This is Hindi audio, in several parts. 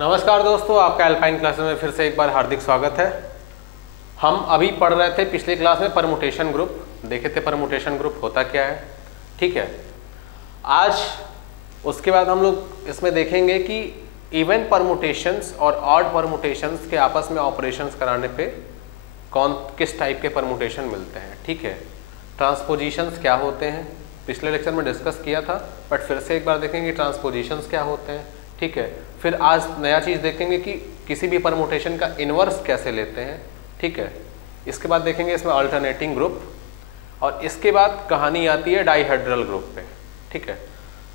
नमस्कार दोस्तों, आपका एल्पाइन क्लासेस में फिर से एक बार हार्दिक स्वागत है। हम अभी पढ़ रहे थे पिछली क्लास में परमुटेशन ग्रुप, देखे थे परमुटेशन ग्रुप होता क्या है। ठीक है, आज उसके बाद हम लोग इसमें देखेंगे कि इवन परमुटेशंस और ऑड परमुटेशंस के आपस में ऑपरेशंस कराने पे किस टाइप के परमुटेशन मिलते हैं। ठीक है, ट्रांसपोजिशंस क्या होते हैं, पिछले लेक्चर में डिस्कस किया था, बट फिर से एक बार देखेंगे ट्रांसपोजिशंस क्या होते हैं। ठीक है, फिर आज नया चीज़ देखेंगे कि किसी भी परमुटेशन का इन्वर्स कैसे लेते हैं। ठीक है, इसके बाद देखेंगे इसमें अल्टरनेटिंग ग्रुप, और इसके बाद कहानी आती है डाइहेड्रल ग्रुप पे। ठीक है,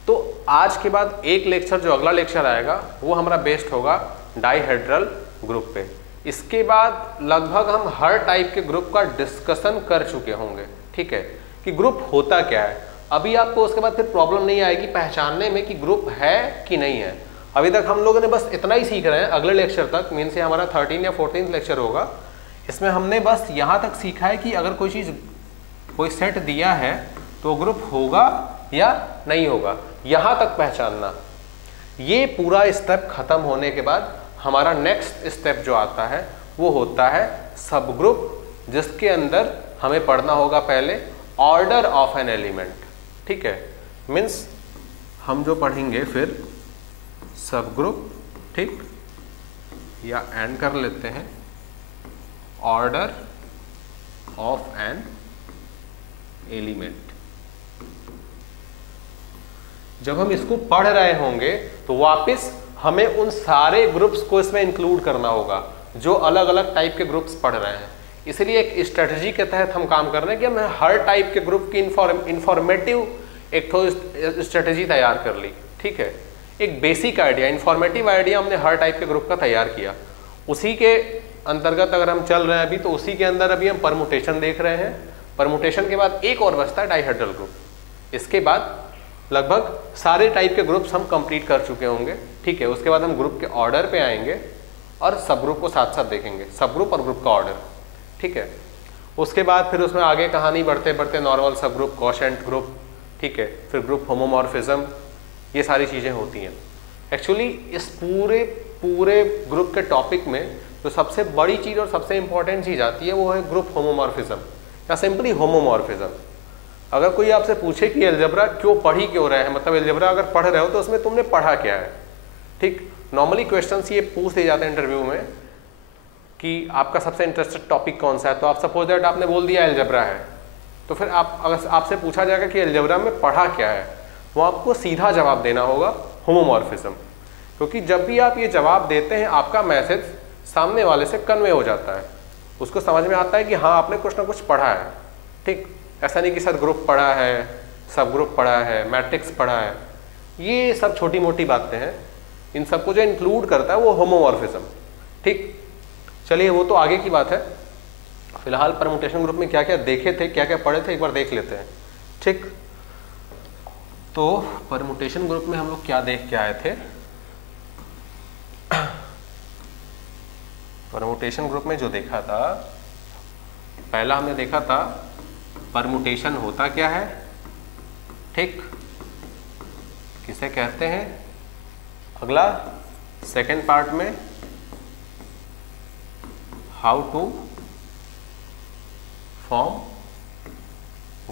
तो आज के बाद एक लेक्चर, जो अगला लेक्चर आएगा वो हमारा बेस्ड होगा डाइहेड्रल ग्रुप पे। इसके बाद लगभग हम हर टाइप के ग्रुप का डिस्कशन कर चुके होंगे। ठीक है, कि ग्रुप होता क्या है। अभी आपको उसके बाद फिर प्रॉब्लम नहीं आएगी पहचानने में कि ग्रुप है कि नहीं है। अभी तक हम लोगों ने बस इतना ही सीख रहे हैं। अगले लेक्चर तक, मीन से हमारा 13 या 14 लेक्चर होगा, इसमें हमने बस यहाँ तक सीखा है कि अगर कोई चीज़, कोई सेट दिया है तो ग्रुप होगा या नहीं होगा, यहाँ तक पहचानना। ये पूरा स्टेप खत्म होने के बाद हमारा नेक्स्ट स्टेप जो आता है वो होता है सब ग्रुप, जिसके अंदर हमें पढ़ना होगा पहले ऑर्डर ऑफ एन एलिमेंट। ठीक है, मीन्स हम जो पढ़ेंगे फिर सब ग्रुप, ठीक, या एंड कर लेते हैं ऑर्डर ऑफ एन एलिमेंट। जब हम इसको पढ़ रहे होंगे तो वापस हमें उन सारे ग्रुप्स को इसमें इंक्लूड करना होगा जो अलग अलग टाइप के ग्रुप्स पढ़ रहे हैं। इसलिए एक स्ट्रेटजी के तहत हम काम कर रहे हैं कि हमने हर टाइप के ग्रुप की इंफॉर्मेटिव एक तो स्ट्रेटजी तैयार कर ली। ठीक है, एक बेसिक आइडिया, इंफॉर्मेटिव आइडिया हमने हर टाइप के ग्रुप का तैयार किया। उसी के अंतर्गत अगर हम चल रहे हैं अभी, तो उसी के अंदर अभी हम परमुटेशन देख रहे हैं। परमुटेशन के बाद एक और बचता है डाइहेड्रल ग्रुप। इसके बाद लगभग सारे टाइप के ग्रुप्स हम कंप्लीट कर चुके होंगे। ठीक है, उसके बाद हम ग्रुप के ऑर्डर पे आएंगे और सब ग्रुप को साथ साथ देखेंगे, सब ग्रुप और ग्रुप का ऑर्डर। ठीक है, उसके बाद फिर उसमें आगे कहानी बढ़ते बढ़ते नॉर्मल सब ग्रुप, कोशेंट ग्रुप, ठीक है, फिर ग्रुप होमोमॉर्फिज्म, ये सारी चीज़ें होती हैं। एक्चुअली इस पूरे ग्रुप के टॉपिक में जो सबसे बड़ी चीज़ और सबसे इंपॉर्टेंट चीज़ आती है वो है ग्रुप होमोमॉर्फिज्म या सिंपली होमोमॉर्फिज्म। अगर कोई आपसे पूछे कि अलजेब्रा क्यों रहे हैं, मतलब अलजेब्रा अगर पढ़ रहे हो तो उसमें तुमने पढ़ा क्या है। ठीक, नॉर्मली क्वेश्चंस ये पूछ दिए जाते हैं इंटरव्यू में कि आपका सबसे इंटरेस्टेड टॉपिक कौन सा है। तो आप सपोज दैट आपने बोल दिया अलजेब्रा है, तो फिर अगर आपसे पूछा जाएगा कि अलजेब्रा में पढ़ा क्या है, वो आपको सीधा जवाब देना होगा होमोमॉर्फिज्म। क्योंकि जब भी आप ये जवाब देते हैं आपका मैसेज सामने वाले से कन्वे हो जाता है, उसको समझ में आता है कि हाँ आपने कुछ ना कुछ पढ़ा है। ठीक, ऐसा नहीं कि सर ग्रुप पढ़ा है, सब ग्रुप पढ़ा है, मैट्रिक्स पढ़ा है, ये सब छोटी मोटी बातें हैं। इन सबको जो इंक्लूड करता है वो होमोमॉर्फिज्म। ठीक, चलिए वो तो आगे की बात है। फिलहाल परमुटेशन ग्रुप में क्या क्या देखे थे, क्या क्या पढ़े थे, एक बार देख लेते हैं। ठीक, तो परमुटेशन ग्रुप में हम लोग क्या देख के आए थे। परमुटेशन ग्रुप में जो देखा था, पहला हमने देखा था परमुटेशन होता क्या है, ठीक, किसे कहते हैं। अगला सेकेंड पार्ट में how to form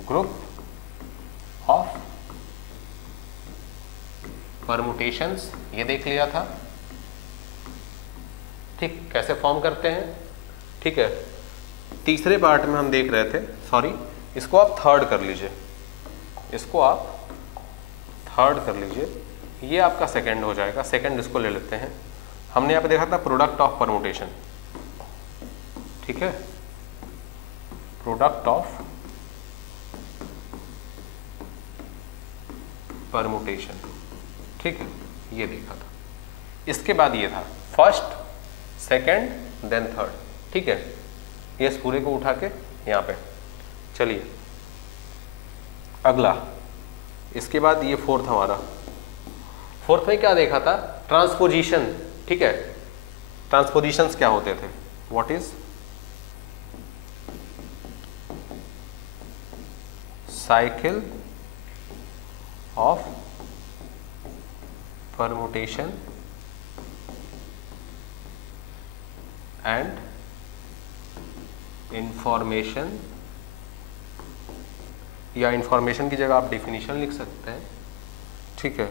group of permutations, ये देख लिया था। ठीक, कैसे फॉर्म करते हैं। ठीक है, तीसरे पार्ट में हम देख रहे थे, सॉरी इसको आप थर्ड कर लीजिए, इसको आप थर्ड कर लीजिए, ये आपका सेकंड हो जाएगा। सेकंड इसको ले लेते हैं। हमने यहाँ पे देखा था प्रोडक्ट ऑफ परमुटेशन। ठीक है, प्रोडक्ट ऑफ परमुटेशन, ठीक है, ये देखा था। इसके बाद ये था फर्स्ट, सेकंड, देन थर्ड। ठीक है, ये इस पूरे को उठा के यहाँ पे, चलिए अगला, इसके बाद ये फोर्थ हमारा। फोर्थ में क्या देखा था, ट्रांसपोजिशन। ठीक है, ट्रांसपोजिशंस क्या होते थे, what is cycle of permutation and information, या इंफॉर्मेशन की जगह आप डेफिनेशन लिख सकते हैं, ठीक है,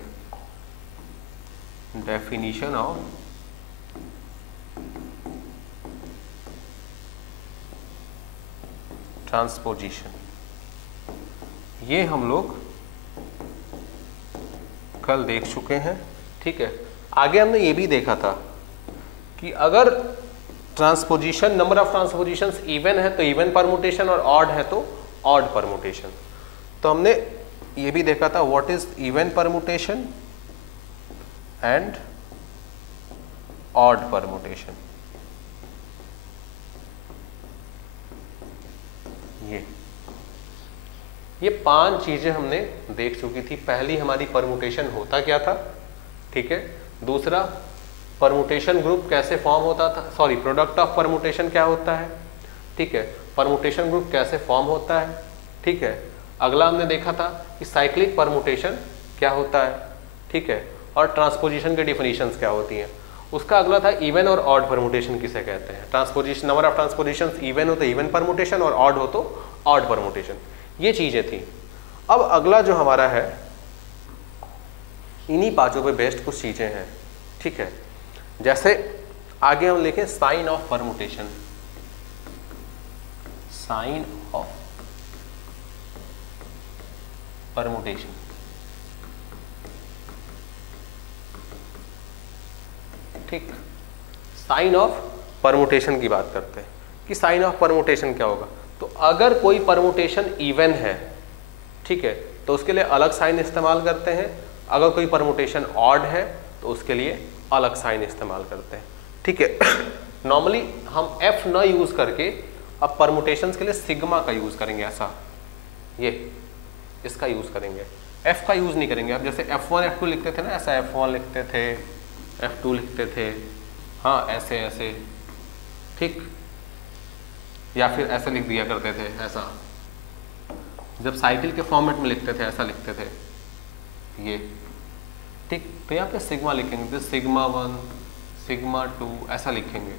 डेफिनेशन ऑफ ट्रांसपोजिशन। ये हम लोग कल देख चुके हैं, ठीक है। आगे हमने ये भी देखा था कि अगर ट्रांसपोजिशन, नंबर ऑफ ट्रांसपोजिशंस इवन है तो इवन परमुटेशन, और ऑड है तो ऑड परमुटेशन। तो हमने ये भी देखा था what is even permutation and odd permutation. ये 5 चीजें हमने देख चुकी थी। पहली हमारी परमुटेशन होता क्या था, ठीक है। दूसरा, परमुटेशन ग्रुप कैसे फॉर्म होता था, सॉरी, प्रोडक्ट ऑफ परमुटेशन क्या होता है, ठीक है। परमुटेशन ग्रुप कैसे फॉर्म होता है, ठीक है। अगला हमने देखा था कि साइक्लिक परमुटेशन क्या होता है, ठीक है, और ट्रांसपोजिशन के डिफिनीशंस क्या होती हैं। उसका अगला था इवन और ऑड परमुटेशन किसे कहते हैं। ट्रांसपोजिशन, नंबर ऑफ ट्रांसपोजिशंस इवन हो तो इवन परमुटेशन और ऑड हो तो ऑड परमुटेशन। ये चीजें थी। अब अगला जो हमारा है, इन्हीं पांचों पे बेस्ड कुछ चीजें हैं, ठीक है। जैसे आगे हम लिखें sign of permutation, sign of permutation, ठीक। साइन ऑफ परमुटेशन की बात करते हैं कि साइन ऑफ परमुटेशन क्या होगा। तो अगर कोई परमुटेशन इवन है, ठीक है, तो उसके लिए अलग साइन इस्तेमाल करते हैं। अगर कोई परमुटेशन ऑड है तो उसके लिए अलग साइन इस्तेमाल करते हैं, ठीक है। नॉर्मली हम एफ न यूज करके अब परमुटेशंस के लिए सिग्मा का यूज करेंगे, ऐसा, ये इसका यूज करेंगे, एफ का यूज नहीं करेंगे। अब जैसे F1 F2 लिखते थे ना, ऐसा F1 लिखते थे, F2 लिखते थे, हाँ ऐसे ऐसे, ठीक, या फिर ऐसे लिख दिया करते थे, ऐसा। जब साइकिल के फॉर्मेट में लिखते थे ऐसा लिखते थे, ये, ठीक। तो यहाँ पे सिग्मा लिखेंगे, तो सिग्मा 1 सिग्मा 2 ऐसा लिखेंगे,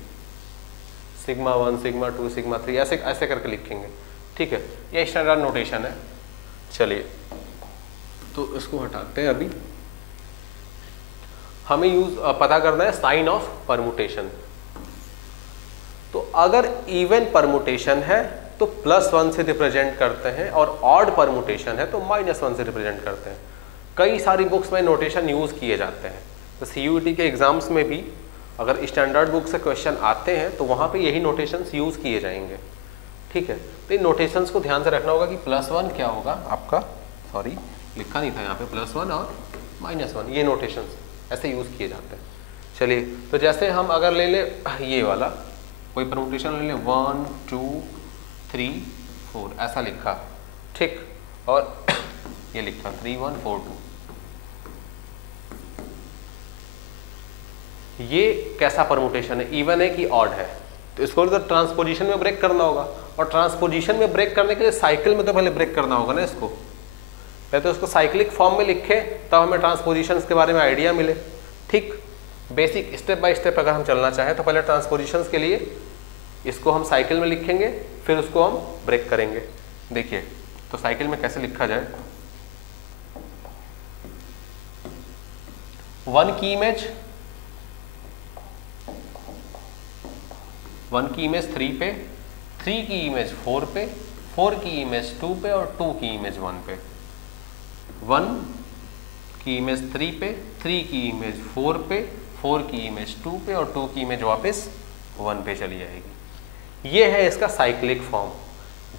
सिग्मा 1 सिग्मा 2 सिग्मा 3 ऐसे ऐसे करके लिखेंगे, ठीक है। ये स्टैंडर्ड नोटेशन है। चलिए, तो इसको हटाते हैं। अभी हमें यूज पता करना है साइन ऑफ परमुटेशन। तो अगर इवन परमुटेशन है तो +1 से रिप्रेजेंट करते हैं, और ऑड परमुटेशन है तो -1 से रिप्रेजेंट करते हैं। कई सारी बुक्स में नोटेशन यूज किए जाते हैं। तो CUET के एग्जाम्स में भी अगर स्टैंडर्ड बुक से क्वेश्चन आते हैं तो वहां पे यही नोटेशंस यूज किए जाएंगे, ठीक है। तो इन नोटेशंस को ध्यान से रखना होगा कि +1 क्या होगा आपका, सॉरी लिखा नहीं था यहाँ पे, +1 और -1, ये नोटेशंस ऐसे यूज किए जाते हैं। चलिए, तो जैसे हम अगर ले ले ये वाला कोई परमुटेशन ले लें, 1 2 3 4 ऐसा लिखा, ठीक, और ये लिखा 3 1 4 2। ये कैसा परमुटेशन है, इवन है कि ऑड है। तो इसको तो ट्रांसपोजिशन में ब्रेक करना होगा, और ट्रांसपोजिशन में ब्रेक करने के लिए साइकिल में तो पहले ब्रेक करना होगा ना इसको। पहले तो उसको साइक्लिक फॉर्म में लिखे तब हमें ट्रांसपोजिशंस के बारे में आइडिया मिले, ठीक। बेसिक स्टेप बाय स्टेप अगर हम चलना चाहें तो पहले ट्रांसपोजिशंस के लिए इसको हम साइकिल में लिखेंगे, फिर उसको हम ब्रेक करेंगे। देखिए, तो साइकिल में कैसे लिखा जाए, 1 की इमेज 3 पे, 3 की इमेज 4 पे, 4 की इमेज 2 पे, और 2 की इमेज 1 पे। 1 की इमेज 3 पे, 3 की इमेज 4 पे, 4 की इमेज 2 पे, और 2 की इमेज वापस 1 पे चली जाएगी। ये है इसका साइक्लिक फॉर्म।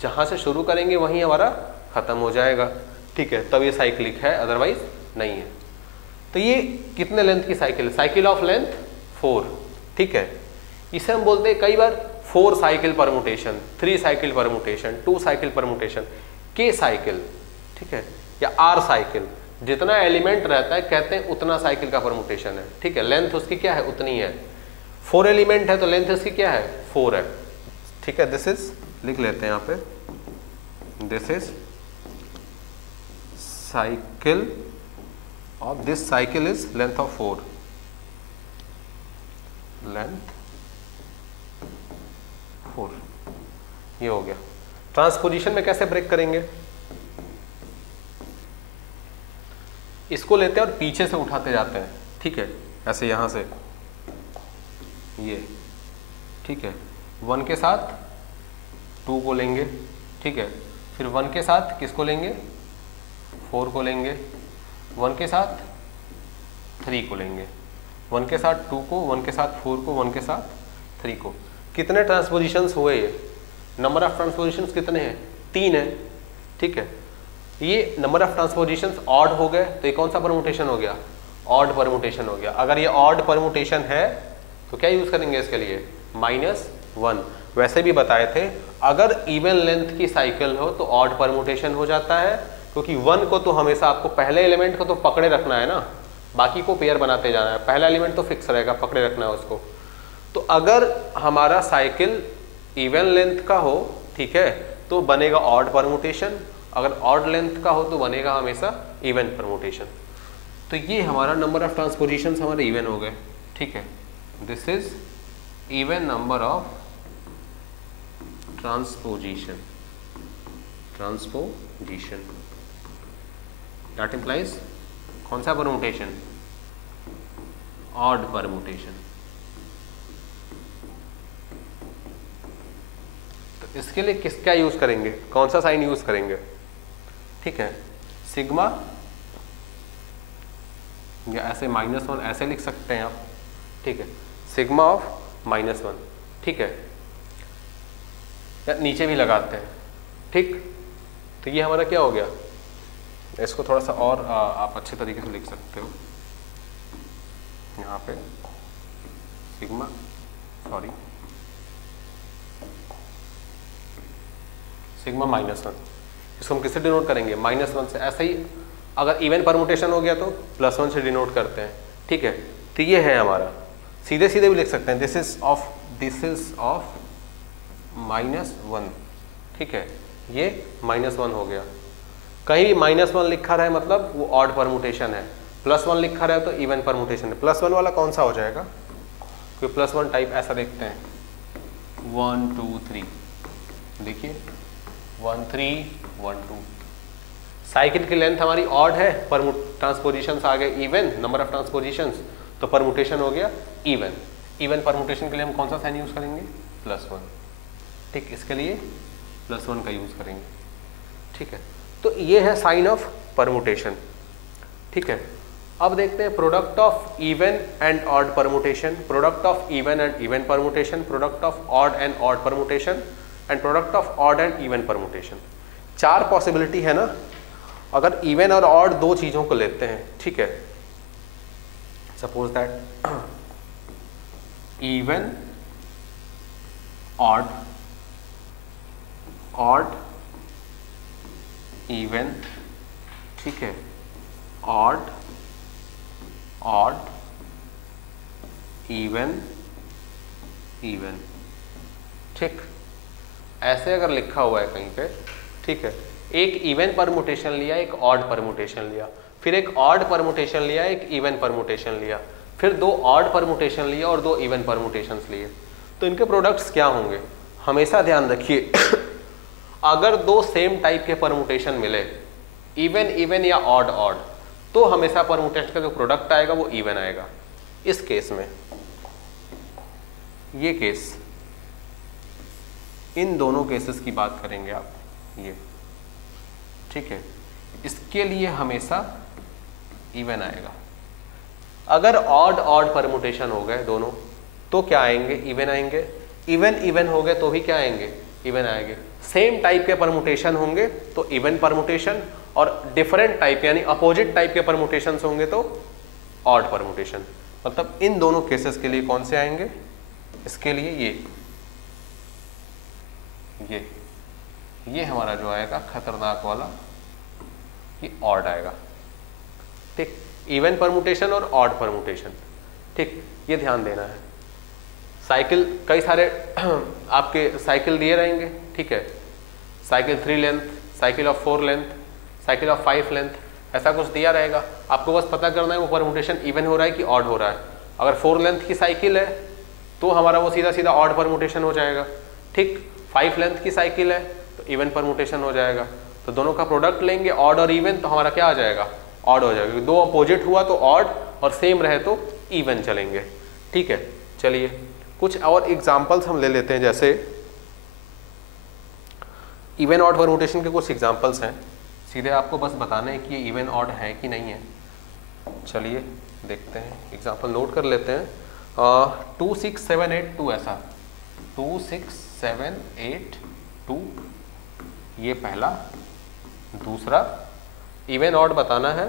जहां से शुरू करेंगे वहीं हमारा खत्म हो जाएगा, ठीक है। तब ये साइक्लिक है, अदरवाइज नहीं है। तो ये कितने लेंथ की साइकिल है, साइकिल ऑफ लेंथ 4, ठीक है। इसे हम बोलते हैं कई बार 4 cycle permutation, 3 cycle permutation, 2 cycle permutation, K cycle, ठीक है, या R साइकिल। जितना एलिमेंट रहता है कहते हैं उतना साइकिल का परमुटेशन है, ठीक है। लेंथ उसकी क्या है, उतनी है। 4 एलिमेंट है तो लेंथ उसकी क्या है, 4 है, ठीक है। दिस इज, लिख लेते हैं यहाँ पे, this is cycle of, this cycle is length of 4, length 4, ये हो गया। ट्रांसपोजिशन में कैसे ब्रेक करेंगे, इसको लेते हैं और पीछे से उठाते जाते हैं, ठीक है, ऐसे यहां से ये, ठीक है, 1 के साथ 2 को लेंगे, ठीक है, फिर 1 के साथ किसको लेंगे, 4 को लेंगे, 1 के साथ 3 को लेंगे, 1 के साथ 2 को, 1 के साथ 4 को, 1 के साथ 3 को। कितने ट्रांसपोजिशंस हुए ये, नंबर ऑफ ट्रांसपोजिशंस कितने हैं, 3 है, ठीक है। ये नंबर ऑफ ट्रांसपोजिशंस ऑड हो गए तो ये कौन सा परमुटेशन हो गया, ऑड परमुटेशन हो गया। अगर ये ऑड परमुटेशन है तो क्या यूज करेंगे इसके लिए, -1। वैसे भी बताए थे अगर इवन लेंथ की साइकिल हो तो ऑड परमुटेशन हो जाता है, क्योंकि 1 को तो हमेशा आपको पहले एलिमेंट को तो पकड़े रखना है ना, बाकी को पेयर बनाते जाना है, पहला एलिमेंट तो फिक्स रहेगा, पकड़े रखना है उसको। तो अगर हमारा साइकिल इवन लेंथ का हो, ठीक है, तो बनेगा ऑड परमुटेशन, अगर ऑड लेंथ का हो तो बनेगा हमेशा इवन परमुटेशन। तो ये हमारा नंबर ऑफ ट्रांसपोजिशंस हमारे इवन हो गए, ठीक है। This is even number of transposition that implies कौन सा परमुटेशन, ऑड परमुटेशन। तो इसके लिए किसका यूज करेंगे, कौन सा साइन यूज करेंगे, ठीक है, सिग्मा, या ऐसे -1 ऐसे लिख सकते हैं आप, ठीक है, सिग्मा ऑफ -1, ठीक है, या नीचे भी लगाते हैं, ठीक। तो ये हमारा क्या हो गया, इसको थोड़ा सा और आप अच्छे तरीके से लिख सकते हो, यहाँ पे सिग्मा, सिग्मा -1, इसको हम किससे डिनोट करेंगे, -1 से। ऐसा ही अगर इवन परमुटेशन हो गया तो +1 से डिनोट करते हैं, ठीक है। तो ये है हमारा, सीधे सीधे भी लिख सकते हैं, दिस इज ऑफ -1, ठीक है, ये -1 हो गया। कहीं भी -1 लिखा रहा है मतलब वो ऑड परमुटेशन है, +1 लिखा रहा है तो इवन परमुटेशन है। +1 वाला कौन सा हो जाएगा, क्योंकि +1 टाइप ऐसा देखते हैं, 1 2 3, देखिए 1 3 1 2। साइकिल की लेंथ हमारी ऑड है, पर ट्रांसपोजिशंस आ गए इवन, नंबर ऑफ ट्रांसपोजिशंस, तो परमुटेशन हो गया इवन। इवन परमुटेशन के लिए हम कौन सा साइन यूज करेंगे, +1, ठीक, इसके लिए +1 का यूज करेंगे, ठीक है। तो ये है साइन ऑफ परमुटेशन, ठीक है। अब देखते हैं product of even and odd permutation, product of even and even permutation, product of odd and odd permutation and product of odd and even permutation. 4 possibility है ना, अगर इवन और ऑड 2 चीजों को लेते हैं, ठीक है, suppose that even odd, odd even, ठीक है, ऑड ऑड इवन इवन, ठीक, ऐसे अगर लिखा हुआ है कहीं पे, ठीक है, एक इवन परमुटेशन लिया, एक ऑड परमुटेशन लिया, फिर एक ऑड परमुटेशन लिया, एक इवन परमुटेशन लिया, फिर 2 ऑड परमुटेशन लिया और 2 इवन परमुटेशंस लिए, तो इनके प्रोडक्ट्स क्या होंगे। हमेशा ध्यान रखिए अगर 2 सेम टाइप के परमुटेशन मिले, इवन इवन या ऑड ऑड, तो हमेशा परमुटेशन का जो प्रोडक्ट आएगा वो इवन आएगा। इस केस में, ये केस, इन दोनों केसेस की बात करेंगे आप, ये, ठीक है, इसके लिए हमेशा इवन आएगा। अगर ऑड ऑड परमुटेशन हो गए दोनों तो क्या आएंगे, इवन आएंगे। इवन इवन हो गए तो भी क्या आएंगे, इवन आएंगे। सेम टाइप के परमुटेशन होंगे तो इवन परमुटेशन, और डिफरेंट टाइप यानी अपोजिट टाइप के परमुटेशन होंगे तो ऑड परमुटेशन। मतलब इन दोनों केसेस के लिए कौन से आएंगे, इसके लिए ये हमारा जो आएगा खतरनाक वाला, ये ऑड आएगा, ठीक, इवन परमुटेशन और ऑड परमुटेशन, ठीक, ये ध्यान देना है। साइकिल कई सारे आपके साइकिल दिए रहेंगे, ठीक है, cycle 3 length, cycle of 4 length, cycle of 5 length, ऐसा कुछ दिया रहेगा। आपको बस पता करना है वो परमुटेशन इवन हो रहा है कि ऑड हो रहा है। अगर 4 लेंथ की साइकिल है तो हमारा वो सीधा सीधा ऑड परमुटेशन हो जाएगा, ठीक, 5 लेंथ की साइकिल है तो इवन परमुटेशन हो जाएगा, तो दोनों का प्रोडक्ट लेंगे ऑड और इवन, तो हमारा क्या आ जाएगा, ऑड हो जाएगा। दो अपोजिट हुआ तो ऑड और सेम रहे तो इवन चलेंगे। ठीक है, चलिए कुछ और एग्जांपल्स हम ले लेते हैं, जैसे इवन ऑड परमुटेशन के कुछ एग्जांपल्स हैं, सीधे आपको बस बताना है कि ये इवन ऑड है कि नहीं है। चलिए देखते हैं, एग्जांपल नोट कर लेते हैं। 2 6 7 8 2 ऐसा 2 6 7 8 2, ये पहला। दूसरा इवन ऑड बताना है,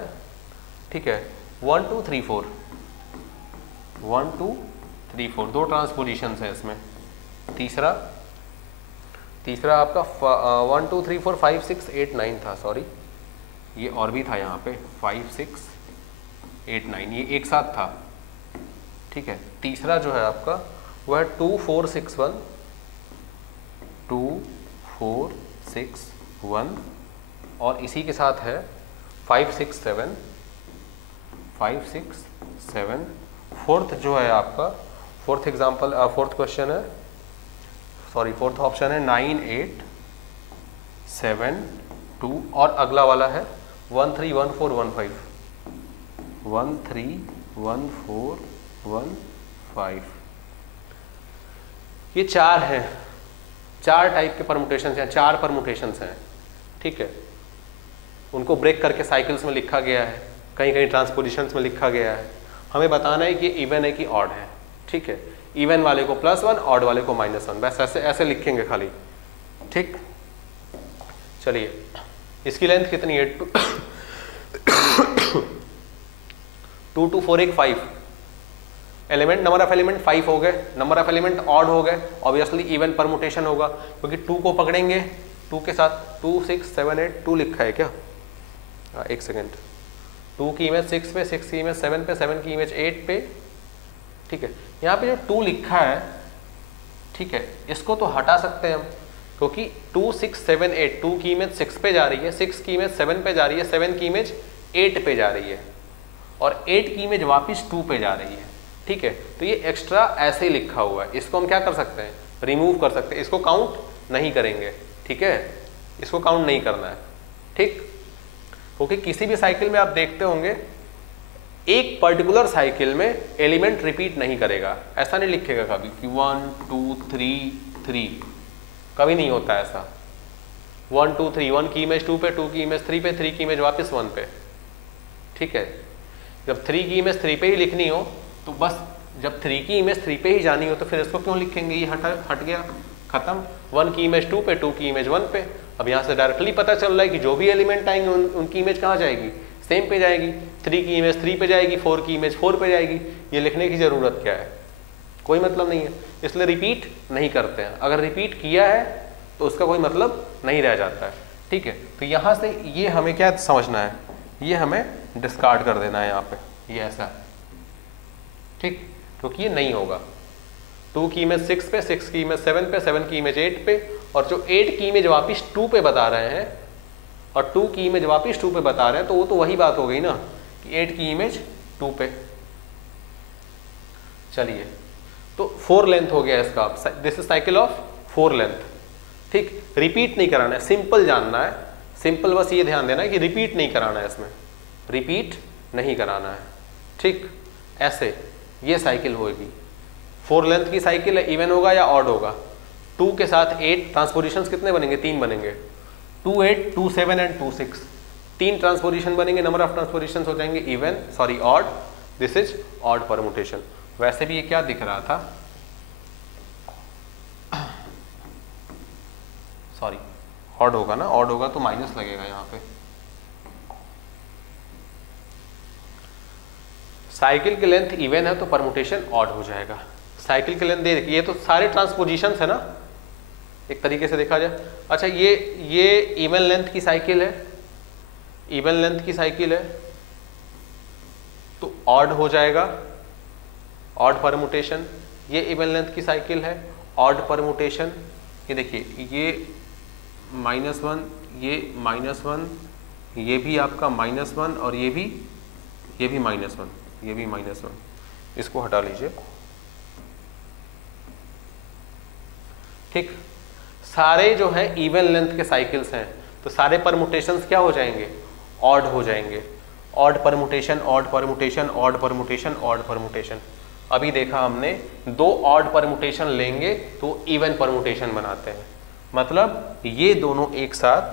ठीक है, 1 2 3 4 1 2 3 4, दो ट्रांसपोजिशंस हैं इसमें। तीसरा आपका 1 2 3 4 5 6 8 9 था, सॉरी ये और भी था यहाँ पे 5 6 8 9, ये एक साथ था। ठीक है, तीसरा जो है आपका वह है 2 4 6 1 2 4 6 1, और इसी के साथ है 5 6 7 5 6 7। फोर्थ जो है आपका, फोर्थ एग्जाम्पल, फोर्थ क्वेश्चन है, सॉरी फोर्थ ऑप्शन है 9 8 7 2, और अगला वाला है 1 3 1 4 1 5 1 3 1 4 1 5। ये चार हैं, चार टाइप के परमुटेशंस हैं, चार परमुटेशंस हैं। ठीक है, उनको ब्रेक करके साइकिल्स में लिखा गया है, कहीं कहीं ट्रांसपोजिशंस में लिखा गया है। हमें बताना है कि इवन है कि ऑड है। ठीक है, इवन वाले को +1, ऑड वाले को -1, बस ऐसे ऐसे लिखेंगे खाली। ठीक, चलिए इसकी लेंथ कितनी है 2 2 4 1 5, एलिमेंट नंबर ऑफ एलिमेंट 5 हो गए, नंबर ऑफ एलिमेंट ऑड हो गए, ऑब्वियसली इवन परमुटेशन होगा क्योंकि 2 को पकड़ेंगे, 2 के साथ 2 6 7 8 2 लिखा है क्या, एक सेकेंड, 2 की इमेज 6 पे, 6 की इमेज 7 पे, 7 की इमेज 8 पे। ठीक है, यहाँ पे जो 2 लिखा है, ठीक है, इसको तो हटा सकते हैं हम, क्योंकि 2 6 7 8, 2 की इमेज 6 पे जा रही है, 6 की इमेज 7 पे जा रही है, 7 की इमेज 8 पे जा रही है, और 8 की इमेज वापस 2 पे जा रही है। ठीक है, तो ये एक्स्ट्रा ऐसे ही लिखा हुआ है, इसको हम क्या कर सकते हैं, रिमूव कर सकते हैं, इसको काउंट नहीं करेंगे। ठीक है, इसको काउंट नहीं करना है। ठीक, क्योंकि किसी भी साइकिल में आप देखते होंगे एक पर्टिकुलर साइकिल में एलिमेंट रिपीट नहीं करेगा, ऐसा नहीं लिखेगा कभी कि 1 2 3 3, कभी नहीं होता ऐसा। 1 2 3, 1 की इमेज 2 पे, 2 की इमेज 3 पे, 3 की इमेज वापस 1 पे। ठीक है, जब 3 की इमेज 3 पे ही लिखनी हो तो बस, जब 3 की इमेज 3 पे ही जानी हो तो फिर इसको क्यों लिखेंगे, ये हट गया, खत्म। 1 की इमेज 2 पे, 2 की इमेज 1 पे। अब यहाँ से डायरेक्टली पता चल रहा है कि जो भी एलिमेंट आएंगे उनकी इमेज कहाँ जाएगी, सेम पे जाएगी। 3 की इमेज 3 पे जाएगी, 4 की इमेज 4 पे जाएगी। ये लिखने की ज़रूरत क्या है, कोई मतलब नहीं है, इसलिए रिपीट नहीं करते हैं। अगर रिपीट किया है तो उसका कोई मतलब नहीं रह जाता है। ठीक है, तो यहाँ से ये हमें क्या समझना है, ये हमें डिस्कार्ड कर देना है यहाँ पे, ये ऐसा। ठीक, क्योंकि ये नहीं होगा। 2 की इमेज 6 पे, 6 की इमेज 7 पे, 7 की इमेज 8 पे, और जो 8 की इमेज वापस 2 पे बता रहे हैं और 2 की इमेज वापस 2 पे बता रहे हैं, तो वो तो वही बात हो गई ना कि 8 की इमेज 2 पे। चलिए, तो 4 लेंथ हो गया इसका, this is cycle of 4 length. ठीक, रिपीट नहीं कराना है, सिंपल जानना है, सिंपल बस ये ध्यान देना है कि रिपीट नहीं कराना है, इसमें रिपीट नहीं कराना है। ठीक, ऐसे ये साइकिल होगी। 4 लेंथ की साइकिल है, इवन होगा या ऑड होगा। 2 के साथ 8 ट्रांसपोजिशंस कितने बनेंगे, 3 बनेंगे, 2 8 2 7 एंड 2 6, 3 ट्रांसपोजिशन बनेंगे, नंबर ऑफ ट्रांसपोजिशंस हो जाएंगे even, sorry odd, this is odd permutation. वैसे भी ये क्या दिख रहा था, सॉरी ऑड होगा ना, ऑड होगा तो माइनस लगेगा यहाँ पे। साइकिल की लेंथ इवन है तो परमुटेशन ऑड हो जाएगा। साइकिल की लेंथ दे, ये तो सारे ट्रांसपोजिशंस है ना, एक तरीके से देखा जाए। अच्छा, ये इवन लेंथ की साइकिल है, इवन लेंथ की साइकिल है तो ऑड हो जाएगा, ऑड परमुटेशन। ये इवन लेंथ की साइकिल है, ऑड परमुटेशन। ये देखिए, ये -1, ये -1, ये भी आपका -1, और ये भी -1, ये भी -1, इसको हटा लीजिए। ठीक, सारे जो है इवन लेंथ के साइकिल्स हैं, तो सारे परमुटेशंस क्या हो जाएंगे, ऑड हो जाएंगे। Odd permutation, odd permutation, odd permutation, odd permutation. अभी देखा हमने 2 ऑड परमुटेशन लेंगे तो इवन परमुटेशन बनाते हैं, मतलब ये दोनों एक साथ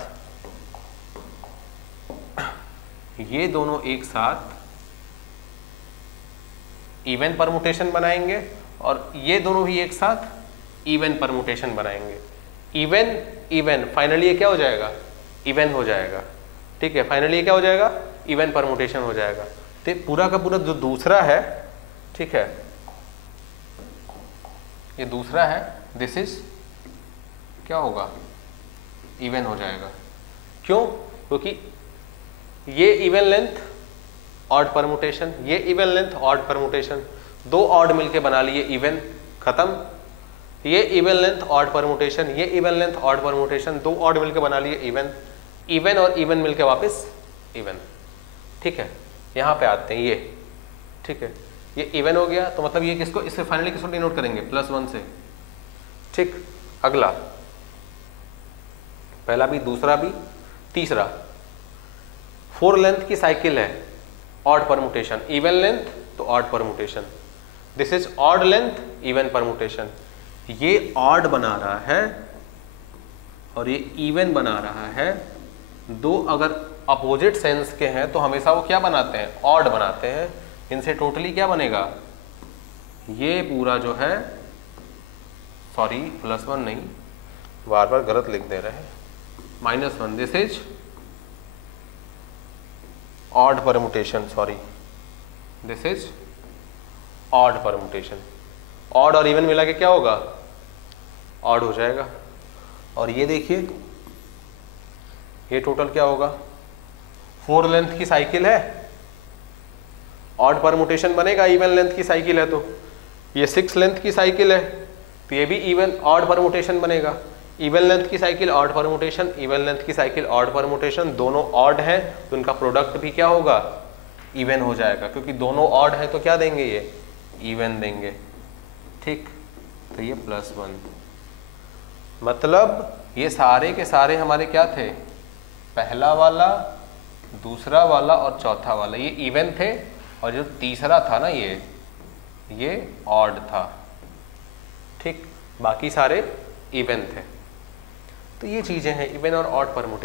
इवन परमुटेशन बनाएंगे और ये दोनों भी एक साथ इवन परमुटेशन बनाएंगे। इवन इवन फाइनली ये क्या हो जाएगा, इवन हो जाएगा। ठीक है, फाइनली ये क्या हो जाएगा, इवन परमुटेशन हो जाएगा। तो पूरा का पूरा जो दूसरा है, ठीक है, ये दूसरा है, दिस इज क्या होगा, इवन हो जाएगा। क्यों, क्योंकि ये इवन लेंथ ऑड परमुटेशन, ये even length odd permutation, 2 odd मिलके बना लिए इवन, खत्म। ये इवन लेंथ ऑड परमुटेशन, ये even length odd permutation, 2 odd मिलके बना लिए इवन, इवन और इवन मिलके वापस इवन। ठीक है, यहाँ पे आते हैं ये, ठीक है, ये इवन हो गया, तो मतलब ये किसको, इससे फाइनली किसको डिनोट करेंगे, +1 से। ठीक, अगला, पहला भी, दूसरा भी, तीसरा, 4 लेंथ की साइकिल है, ऑड परमुटेशन, इवन लेंथ तो odd permutation, this is odd length even permutation. ये ऑड बना रहा है और ये इवन बना रहा है। 2 अगर अपोजिट सेंस के हैं तो हमेशा वो क्या बनाते हैं, ऑड बनाते हैं। इनसे टोटली क्या बनेगा, ये पूरा जो है, सॉरी +1 नहीं, बार बार गलत लिख दे रहे हैं, -1, this is odd permutation, sorry this is odd permutation. Odd और इवन मिला के क्या होगा, ऑड हो जाएगा। और ये देखिए, ये टोटल क्या होगा, 4 लेंथ की साइकिल है, ऑड परमुटेशन बनेगा, इवन लेंथ की साइकिल है, तो ये 6 लेंथ की साइकिल है, तो ये भी इवन ऑड परमुटेशन बनेगा। इवन लेंथ की cycle odd permutation, even length की साइकिल ऑड परमुटेशन, दोनों ऑड हैं तो इनका प्रोडक्ट भी क्या होगा, इवन हो जाएगा, क्योंकि दोनों ऑड हैं तो क्या देंगे, ये इवन देंगे। ठीक, तो ये +1, मतलब ये सारे के सारे हमारे क्या थे, पहला वाला, दूसरा वाला और चौथा वाला ये इवन थे, और जो तीसरा था ना ये ऑड था। ठीक, बाकी सारे इवन थे। तो ये चीजें हैं इवन और ऑड परमुटेशन।